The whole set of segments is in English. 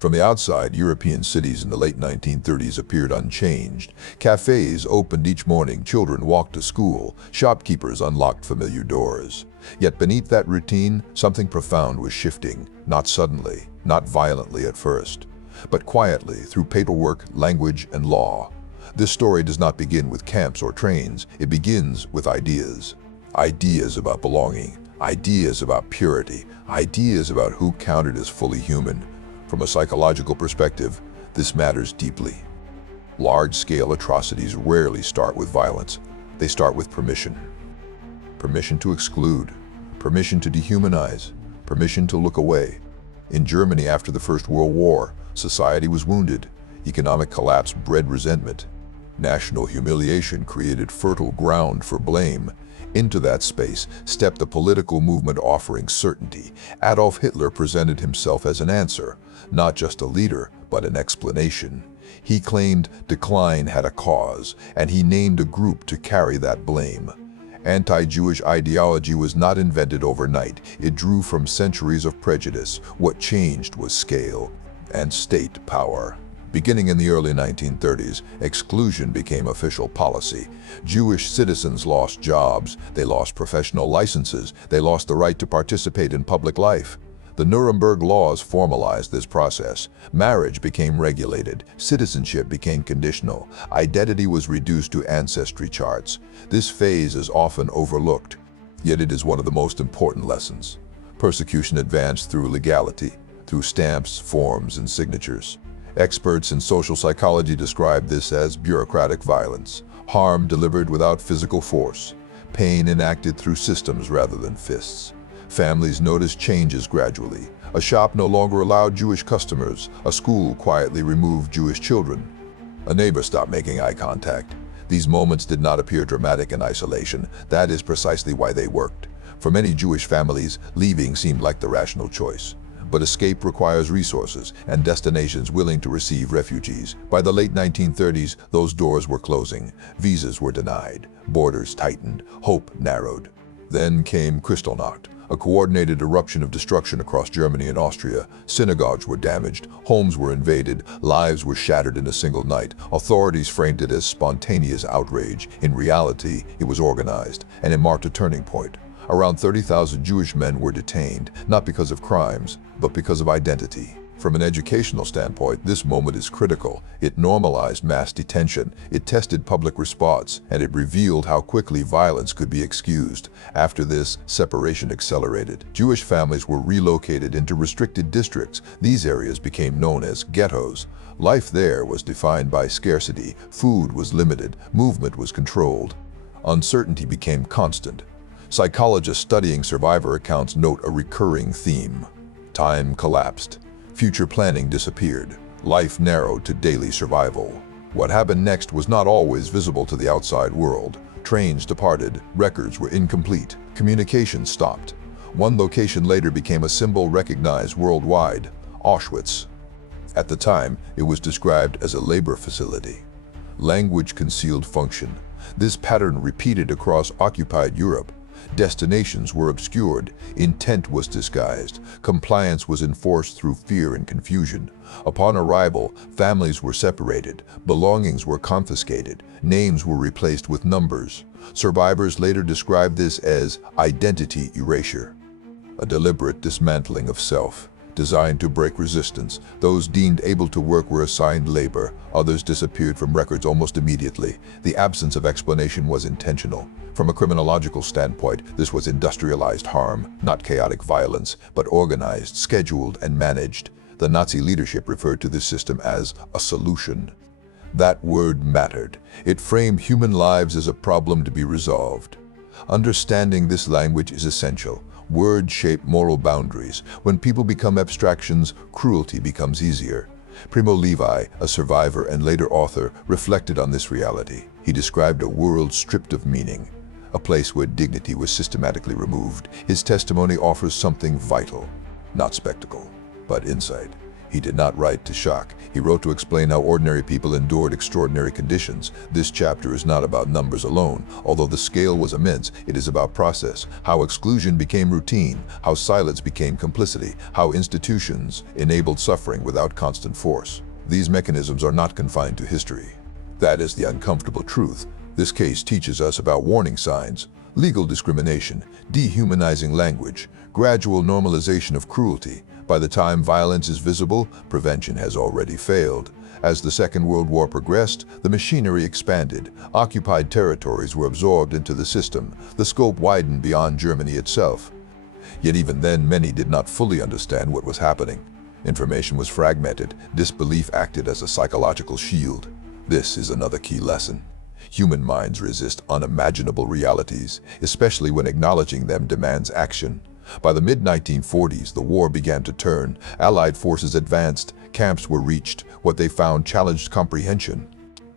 From the outside, European cities in the late 1930s appeared unchanged. Cafes opened each morning, children walked to school, shopkeepers unlocked familiar doors. Yet beneath that routine, something profound was shifting, not suddenly, not violently at first, but quietly through paperwork, language, and law. This story does not begin with camps or trains, it begins with ideas. Ideas about belonging, ideas about purity, ideas about who counted as fully human. From a psychological perspective, this matters deeply. Large-scale atrocities rarely start with violence. They start with permission. Permission to exclude, permission to dehumanize, permission to look away. In Germany after the First World War, society was wounded. Economic collapse bred resentment. National humiliation created fertile ground for blame. Into that space stepped a political movement offering certainty. Adolf Hitler presented himself as an answer, not just a leader, but an explanation. He claimed decline had a cause, and he named a group to carry that blame. Anti-Jewish ideology was not invented overnight. It drew from centuries of prejudice. What changed was scale and state power. Beginning in the early 1930s, exclusion became official policy. Jewish citizens lost jobs, they lost professional licenses, they lost the right to participate in public life. The Nuremberg laws formalized this process. Marriage became regulated, citizenship became conditional, identity was reduced to ancestry charts. This phase is often overlooked, yet it is one of the most important lessons. Persecution advanced through legality, through stamps, forms, and signatures. Experts in social psychology describe this as bureaucratic violence, harm delivered without physical force, pain enacted through systems rather than fists. Families noticed changes gradually. A shop no longer allowed Jewish customers. A school quietly removed Jewish children. A neighbor stopped making eye contact. These moments did not appear dramatic in isolation. That is precisely why they worked. For many Jewish families, leaving seemed like the rational choice. But escape requires resources and destinations willing to receive refugees. By the late 1930s, those doors were closing. Visas were denied. Borders tightened. Hope narrowed. Then came Kristallnacht, a coordinated eruption of destruction across Germany and Austria. Synagogues were damaged, homes were invaded, lives were shattered in a single night. Authorities framed it as spontaneous outrage. In reality, it was organized, and it marked a turning point. Around 30,000 Jewish men were detained, not because of crimes, but because of identity. From an educational standpoint, this moment is critical. It normalized mass detention, it tested public response, and it revealed how quickly violence could be excused. After this, separation accelerated. Jewish families were relocated into restricted districts. These areas became known as ghettos. Life there was defined by scarcity, food was limited, movement was controlled. Uncertainty became constant. Psychologists studying survivor accounts note a recurring theme. Time collapsed. Future planning disappeared. Life narrowed to daily survival. What happened next was not always visible to the outside world. Trains departed, records were incomplete, communication stopped. One location later became a symbol recognized worldwide: Auschwitz. At the time, it was described as a labor facility. Language concealed function. This pattern repeated across occupied Europe. Destinations were obscured, intent was disguised, compliance was enforced through fear and confusion. Upon arrival, families were separated, belongings were confiscated, names were replaced with numbers. Survivors later described this as identity erasure, a deliberate dismantling of self. Designed to break resistance, those deemed able to work were assigned labor, others disappeared from records almost immediately. The absence of explanation was intentional. From a criminological standpoint, this was industrialized harm, not chaotic violence, but organized, scheduled, and managed. The Nazi leadership referred to this system as a solution. That word mattered. It framed human lives as a problem to be resolved. Understanding this language is essential. Words shape moral boundaries. When people become abstractions, cruelty becomes easier. Primo Levi, a survivor and later author, reflected on this reality. He described a world stripped of meaning, a place where dignity was systematically removed. His testimony offers something vital, not spectacle, but insight. He did not write to shock. He wrote to explain how ordinary people endured extraordinary conditions. This chapter is not about numbers alone. Although the scale was immense, it is about process, how exclusion became routine, how silence became complicity, how institutions enabled suffering without constant force. These mechanisms are not confined to history. That is the uncomfortable truth. This case teaches us about warning signs, legal discrimination, dehumanizing language, gradual normalization of cruelty. By the time violence is visible, prevention has already failed. As the Second World War progressed, the machinery expanded. Occupied territories were absorbed into the system. The scope widened beyond Germany itself. Yet even then, many did not fully understand what was happening. Information was fragmented. Disbelief acted as a psychological shield. This is another key lesson. Human minds resist unimaginable realities, especially when acknowledging them demands action. By the mid-1940s, the war began to turn. Allied forces advanced, camps were reached. What they found challenged comprehension.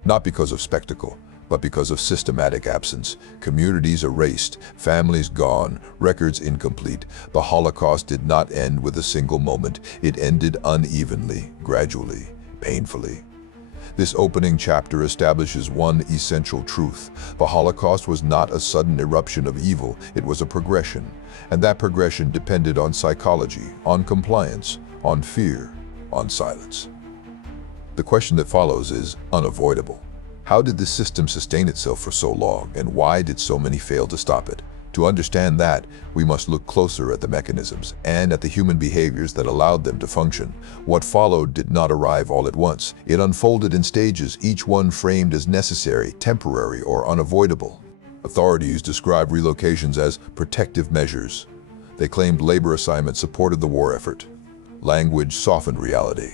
Not because of spectacle, but because of systematic absence. Communities erased, families gone, records incomplete. The Holocaust did not end with a single moment. It ended unevenly, gradually, painfully. This opening chapter establishes one essential truth. The Holocaust was not a sudden eruption of evil, it was a progression. And that progression depended on psychology, on compliance, on fear, on silence. The question that follows is unavoidable. How did this system sustain itself for so long, and why did so many fail to stop it? To understand that, we must look closer at the mechanisms and at the human behaviors that allowed them to function. What followed did not arrive all at once. It unfolded in stages, each one framed as necessary, temporary, or unavoidable. Authorities described relocations as protective measures. They claimed labor assignments supported the war effort. Language softened reality.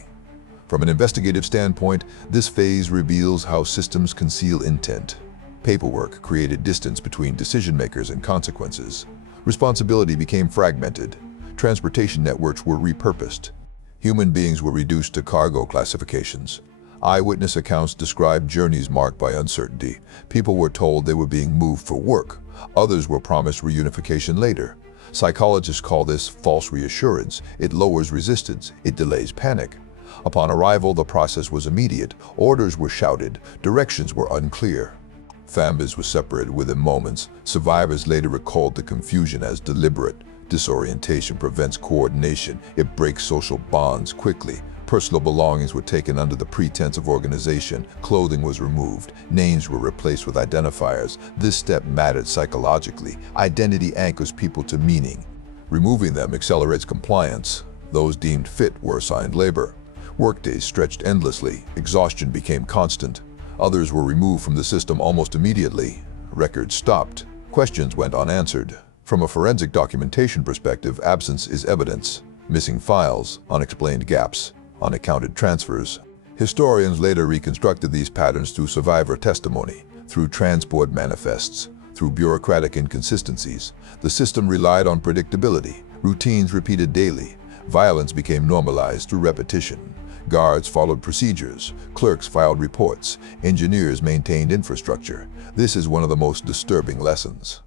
From an investigative standpoint, this phase reveals how systems conceal intent. Paperwork created distance between decision-makers and consequences. Responsibility became fragmented. Transportation networks were repurposed. Human beings were reduced to cargo classifications. Eyewitness accounts described journeys marked by uncertainty. People were told they were being moved for work. Others were promised reunification later. Psychologists call this false reassurance. It lowers resistance. It delays panic. Upon arrival, the process was immediate. Orders were shouted. Directions were unclear. Families were separated within moments. Survivors later recalled the confusion as deliberate. Disorientation prevents coordination. It breaks social bonds quickly. Personal belongings were taken under the pretense of organization. Clothing was removed. Names were replaced with identifiers. This step mattered psychologically. Identity anchors people to meaning. Removing them accelerates compliance. Those deemed fit were assigned labor. Workdays stretched endlessly. Exhaustion became constant. Others were removed from the system almost immediately. Records stopped. Questions went unanswered. From a forensic documentation perspective, absence is evidence. Missing files, unexplained gaps, unaccounted transfers. Historians later reconstructed these patterns through survivor testimony, through transport manifests, through bureaucratic inconsistencies. The system relied on predictability, routines repeated daily. Violence became normalized through repetition. Guards followed procedures, clerks filed reports, engineers maintained infrastructure. This is one of the most disturbing lessons.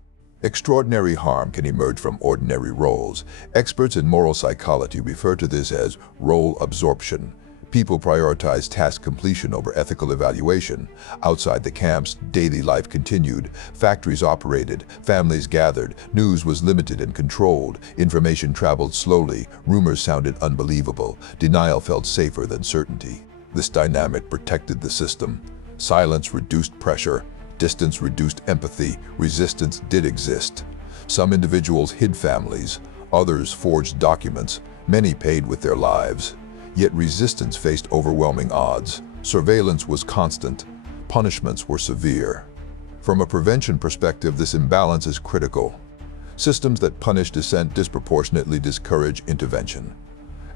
Extraordinary harm can emerge from ordinary roles. Experts in moral psychology refer to this as role absorption. People prioritize task completion over ethical evaluation. Outside the camps, daily life continued. Factories operated, families gathered, news was limited and controlled. Information traveled slowly, rumors sounded unbelievable. Denial felt safer than certainty. This dynamic protected the system. Silence reduced pressure. Distance reduced empathy. Resistance did exist. Some individuals hid families. Others forged documents. Many paid with their lives. Yet resistance faced overwhelming odds. Surveillance was constant. Punishments were severe. From a prevention perspective, this imbalance is critical. Systems that punish dissent disproportionately discourage intervention.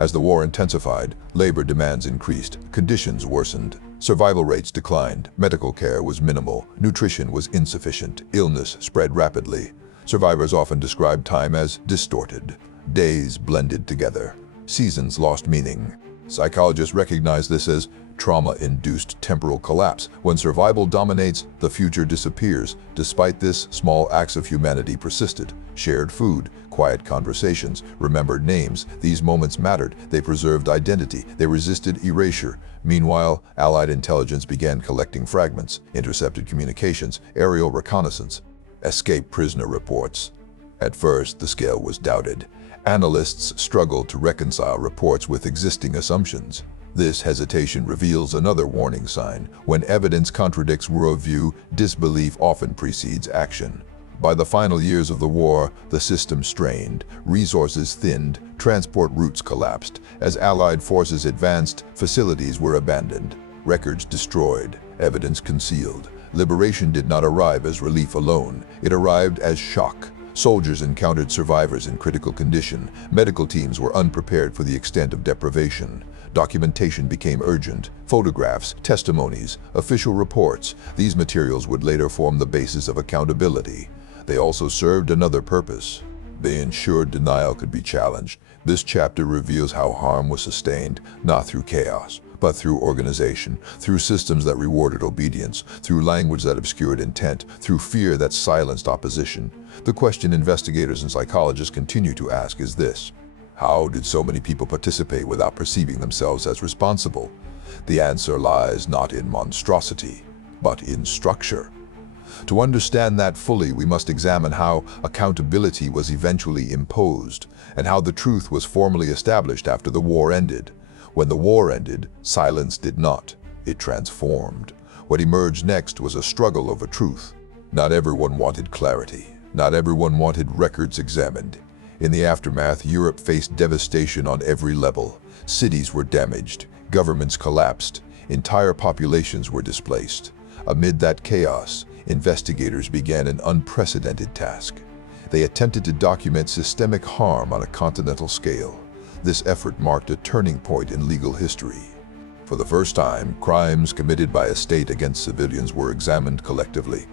As the war intensified, labor demands increased, conditions worsened, survival rates declined, medical care was minimal, nutrition was insufficient, illness spread rapidly. Survivors often describe time as distorted. Days blended together. Seasons lost meaning. Psychologists recognize this as trauma-induced temporal collapse. When survival dominates, the future disappears. Despite this, small acts of humanity persisted. Shared food, quiet conversations, remembered names. These moments mattered. They preserved identity. They resisted erasure. Meanwhile, Allied intelligence began collecting fragments, intercepted communications, aerial reconnaissance, escaped prisoner reports. At first, the scale was doubted. Analysts struggled to reconcile reports with existing assumptions. This hesitation reveals another warning sign. When evidence contradicts worldview, disbelief often precedes action. By the final years of the war, the system strained, resources thinned, transport routes collapsed. As Allied forces advanced, facilities were abandoned, records destroyed, evidence concealed. Liberation did not arrive as relief alone. It arrived as shock. Soldiers encountered survivors in critical condition. Medical teams were unprepared for the extent of deprivation. Documentation became urgent. Photographs, testimonies, official reports. These materials would later form the basis of accountability. They also served another purpose. They ensured denial could be challenged. This chapter reveals how harm was sustained, not through chaos, but through organization, through systems that rewarded obedience, through language that obscured intent, through fear that silenced opposition. The question investigators and psychologists continue to ask is this: how did so many people participate without perceiving themselves as responsible? The answer lies not in monstrosity, but in structure. To understand that fully, we must examine how accountability was eventually imposed, and how the truth was formally established after the war ended. When the war ended, silence did not. It transformed. What emerged next was a struggle over truth. Not everyone wanted clarity. Not everyone wanted records examined. In the aftermath, Europe faced devastation on every level. Cities were damaged, governments collapsed, entire populations were displaced. Amid that chaos, investigators began an unprecedented task. They attempted to document systemic harm on a continental scale. This effort marked a turning point in legal history. For the first time, crimes committed by a state against civilians were examined collectively.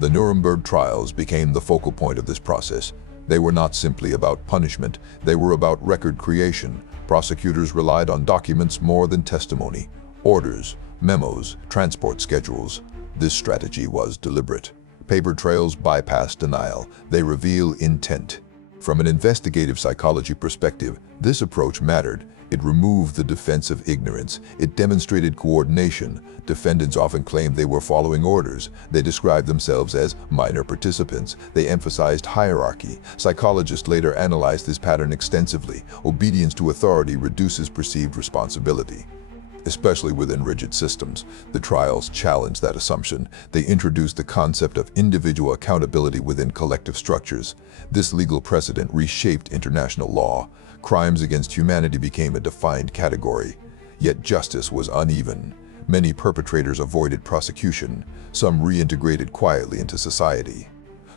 The Nuremberg trials became the focal point of this process. They were not simply about punishment, they were about record creation. Prosecutors relied on documents more than testimony: orders, memos, transport schedules. This strategy was deliberate. Paper trails bypass denial. They reveal intent. From an investigative psychology perspective, this approach mattered. It removed the defense of ignorance. It demonstrated coordination. Defendants often claimed they were following orders. They described themselves as minor participants. They emphasized hierarchy. Psychologists later analyzed this pattern extensively. Obedience to authority reduces perceived responsibility. Especially within rigid systems, the trials challenged that assumption. They introduced the concept of individual accountability within collective structures. This legal precedent reshaped international law. Crimes against humanity became a defined category. Yet justice was uneven. Many perpetrators avoided prosecution. Some reintegrated quietly into society.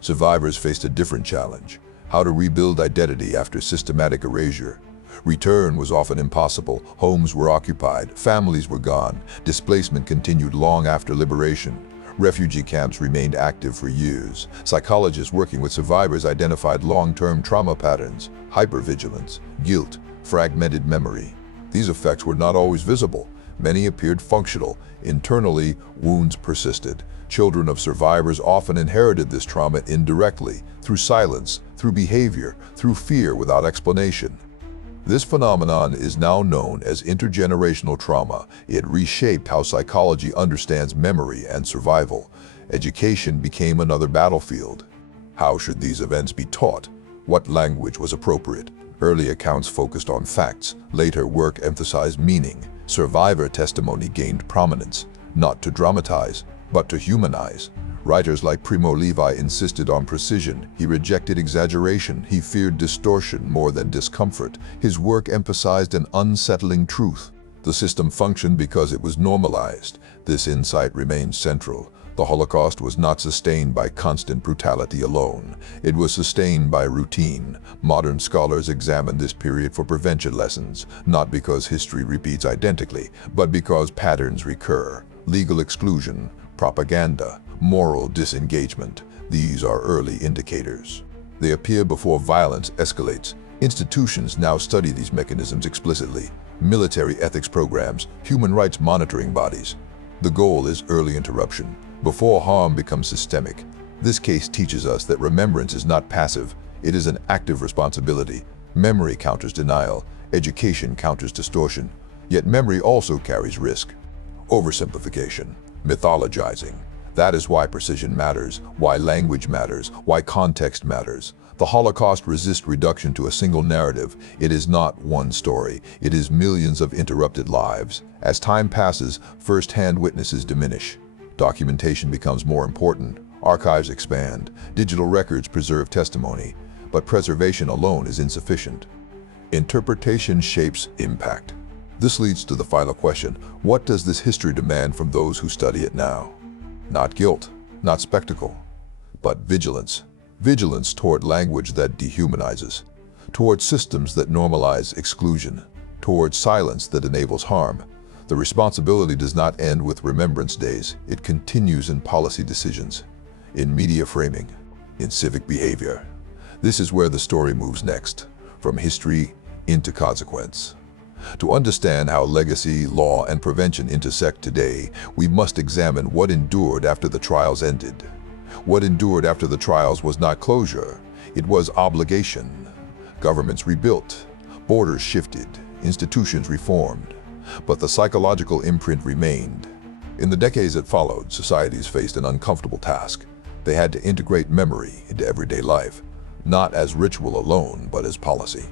Survivors faced a different challenge: how to rebuild identity after systematic erasure. Return was often impossible. Homes were occupied, families were gone. Displacement continued long after liberation. Refugee camps remained active for years. Psychologists working with survivors identified long-term trauma patterns: hypervigilance, guilt, fragmented memory. These effects were not always visible. Many appeared functional. Internally, wounds persisted. Children of survivors often inherited this trauma indirectly, through silence, through behavior, through fear without explanation. This phenomenon is now known as intergenerational trauma. It reshaped how psychology understands memory and survival. Education became another battlefield. How should these events be taught? What language was appropriate? Early accounts focused on facts. Later work emphasized meaning. Survivor testimony gained prominence, not to dramatize, but to humanize. Writers like Primo Levi insisted on precision. He rejected exaggeration. He feared distortion more than discomfort. His work emphasized an unsettling truth. The system functioned because it was normalized. This insight remains central. The Holocaust was not sustained by constant brutality alone. It was sustained by routine. Modern scholars examine this period for prevention lessons, not because history repeats identically, but because patterns recur. Legal exclusion, propaganda, moral disengagement. These are early indicators. They appear before violence escalates. Institutions now study these mechanisms explicitly: military ethics programs, human rights monitoring bodies. The goal is early interruption, before harm becomes systemic. This case teaches us that remembrance is not passive, it is an active responsibility. Memory counters denial, education counters distortion. Yet memory also carries risk. Oversimplification, mythologizing. That is why precision matters, why language matters, why context matters. The Holocaust resists reduction to a single narrative. It is not one story, it is millions of interrupted lives. As time passes, first-hand witnesses diminish. Documentation becomes more important. Archives expand. Digital records preserve testimony. But preservation alone is insufficient. Interpretation shapes impact. This leads to the final question: what does this history demand from those who study it now? Not guilt, not spectacle, but vigilance. Vigilance toward language that dehumanizes, toward systems that normalize exclusion, toward silence that enables harm. The responsibility does not end with Remembrance Days. It continues in policy decisions, in media framing, in civic behavior. This is where the story moves next, from history into consequence. To understand how legacy, law, and prevention intersect today, we must examine what endured after the trials ended. What endured after the trials was not closure, it was obligation. Governments rebuilt, borders shifted, institutions reformed, but the psychological imprint remained. In the decades that followed, societies faced an uncomfortable task. They had to integrate memory into everyday life, not as ritual alone, but as policy.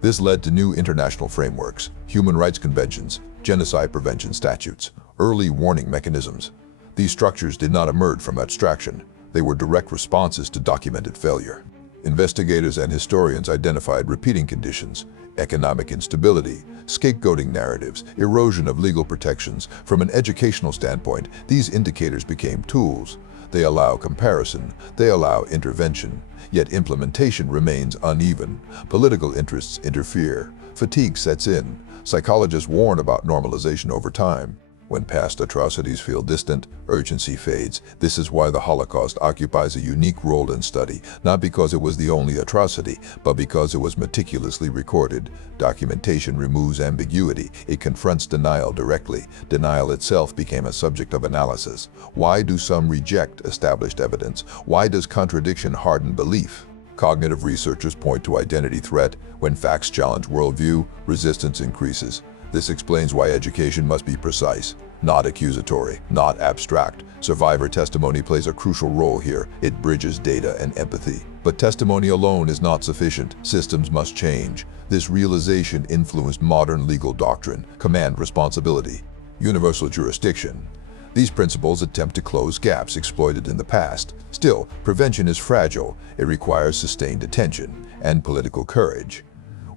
This led to new international frameworks, human rights conventions, genocide prevention statutes, early warning mechanisms. These structures did not emerge from abstraction. They were direct responses to documented failure. Investigators and historians identified repeating conditions: economic instability, scapegoating narratives, erosion of legal protections. From an educational standpoint, these indicators became tools. They allow comparison, they allow intervention, yet implementation remains uneven. Political interests interfere, fatigue sets in. Psychologists warn about normalization over time. When past atrocities feel distant, urgency fades. This is why the Holocaust occupies a unique role in study, not because it was the only atrocity, but because it was meticulously recorded. Documentation removes ambiguity. It confronts denial directly. Denial itself became a subject of analysis. Why do some reject established evidence? Why does contradiction harden belief? Cognitive researchers point to identity threat. When facts challenge worldview, resistance increases. This explains why education must be precise, not accusatory, not abstract. Survivor testimony plays a crucial role here. It bridges data and empathy. But testimony alone is not sufficient. Systems must change. This realization influenced modern legal doctrine: command responsibility, universal jurisdiction. These principles attempt to close gaps exploited in the past. Still, prevention is fragile. It requires sustained attention and political courage.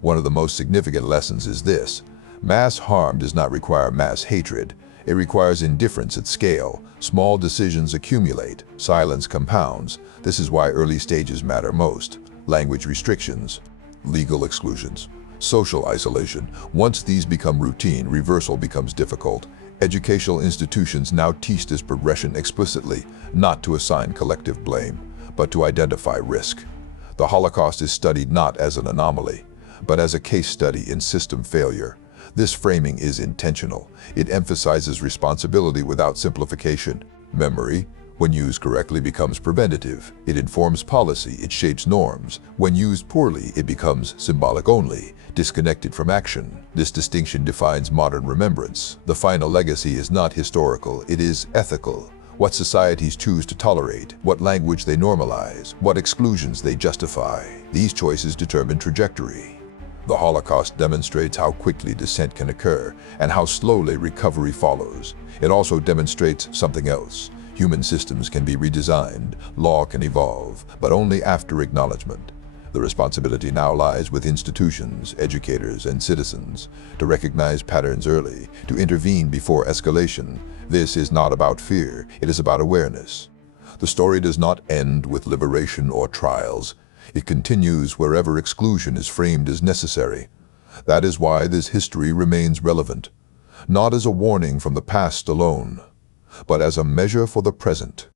One of the most significant lessons is this: mass harm does not require mass hatred. It requires indifference at scale. Small decisions accumulate. Silence compounds. This is why early stages matter most. Language restrictions, legal exclusions, social isolation. Once these become routine, reversal becomes difficult. Educational institutions now teach this progression explicitly, not to assign collective blame, but to identify risk. The Holocaust is studied not as an anomaly, but as a case study in system failure. This framing is intentional. It emphasizes responsibility without simplification. Memory, when used correctly, becomes preventative. It informs policy, it shapes norms. When used poorly, it becomes symbolic only, disconnected from action. This distinction defines modern remembrance. The final legacy is not historical, it is ethical. What societies choose to tolerate, what language they normalize, what exclusions they justify. These choices determine trajectory. The Holocaust demonstrates how quickly dissent can occur and how slowly recovery follows. It also demonstrates something else. Human systems can be redesigned, law can evolve, but only after acknowledgement. The responsibility now lies with institutions, educators, and citizens to recognize patterns early, to intervene before escalation. This is not about fear, it is about awareness. The story does not end with liberation or trials. It continues wherever exclusion is framed as necessary. That is why this history remains relevant, not as a warning from the past alone, but as a measure for the present.